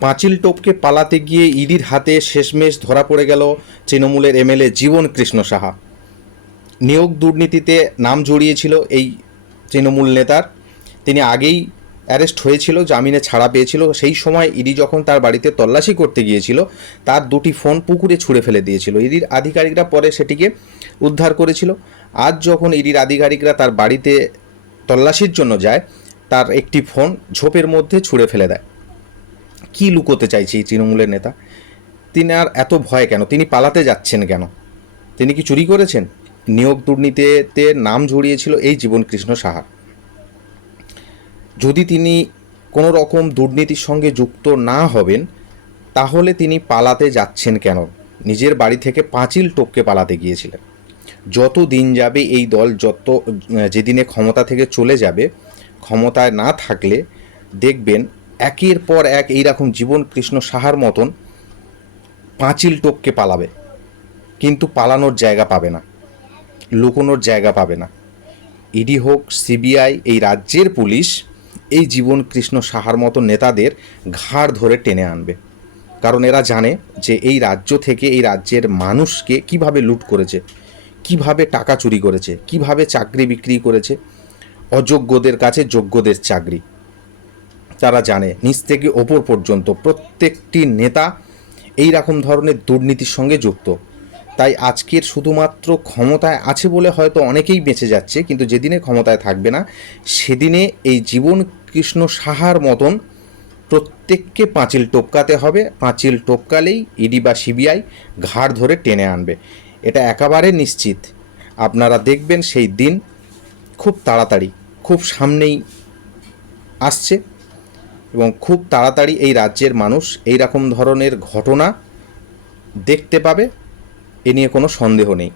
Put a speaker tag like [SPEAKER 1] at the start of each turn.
[SPEAKER 1] পাঁচিল টপকে পালাতে গিয়ে ইডির হাতে শেষমেশ ধরা পড়ে গেল তৃণমূলের এমএলএ জীবন কৃষ্ণ সাহা। নিয়োগ দুর্নীতিতে নাম জড়িয়েছিল এই তৃণমূল নেতার। তিনি আগেই অ্যারেস্ট হয়েছিল, জামিনে ছাড়া পেয়েছিল। সেই সময় ইডি যখন তার বাড়িতে তল্লাশি করতে গিয়েছিল, তার দুটি ফোন পুকুরে ছুঁড়ে ফেলে দিয়েছিল। ইডির আধিকারিকরা পরে সেটিকে উদ্ধার করেছিল। আজ যখন ইডির আধিকারিকরা তার বাড়িতে তল্লাশির জন্য যায়, তার একটি ফোন ঝোপের মধ্যে ছুঁড়ে ফেলে দেয়। কি লুকোতে চাইছে এই তৃণমূলের নেতা? তিনি আর এত ভয় কেন? তিনি পালাতে যাচ্ছেন কেন? তিনি কি চুরি করেছেন? নিয়োগ দুর্নীতিতে নাম জড়িয়েছিল এই জীবন কৃষ্ণ সাহা। যদি তিনি কোনো রকম দুর্নীতির সঙ্গে যুক্ত না হবেন, তাহলে তিনি পালাতে যাচ্ছেন কেন? নিজের বাড়ি থেকে পাঁচিল টপকে পালাতে গিয়েছিলেন। যত দিন যাবে এই দল, যত যেদিনে ক্ষমতা থেকে চলে যাবে, ক্ষমতায় না থাকলে দেখবেন একের পর এক এইরকম জীবন কৃষ্ণ সাহার মতন পাঁচিল টপকে পালাবে। কিন্তু পালানোর জায়গা পাবে না, লুকোনোর জায়গা পাবে না। ইডি হোক, সিবিআই, এই রাজ্যের পুলিশ এই জীবন কৃষ্ণ সাহার মতো নেতাদের ঘাড় ধরে টেনে আনবে। কারণ এরা জানে যে এই রাজ্য থেকে এই রাজ্যের মানুষকে কীভাবে লুট করেছে, কীভাবে টাকা চুরি করেছে, কীভাবে চাকরি বিক্রি করেছে। অযোগ্যদের কাছে যোগ্যদের চাকরি। তারা জানে, নিচ থেকে ওপর পর্যন্ত প্রত্যেকটি নেতা এই রকম ধরনের দুর্নীতির সঙ্গে যুক্ত। তাই আজকের শুধুমাত্র ক্ষমতায় আছে বলে হয়তো অনেকেই বেঁচে যাচ্ছে, কিন্তু যেদিনে ক্ষমতায় থাকবে না, সেদিনে এই জীবন কৃষ্ণ সাহার মতন প্রত্যেককে পাঁচিল টপকাতে হবে। পাঁচিল টপকালেই ইডি বা সিবিআই ঘাড় ধরে টেনে আনবে। এটা একেবারে নিশ্চিত। আপনারা দেখবেন সেই দিন খুব তাড়াতাড়ি, খুব সামনেই আসছে। এবং খুব তাড়াতাড়ি এই রাজ্যের মানুষ এই রকম ধরনের ঘটনা দেখতে পাবে, এ নিয়ে কোনো সন্দেহ নেই।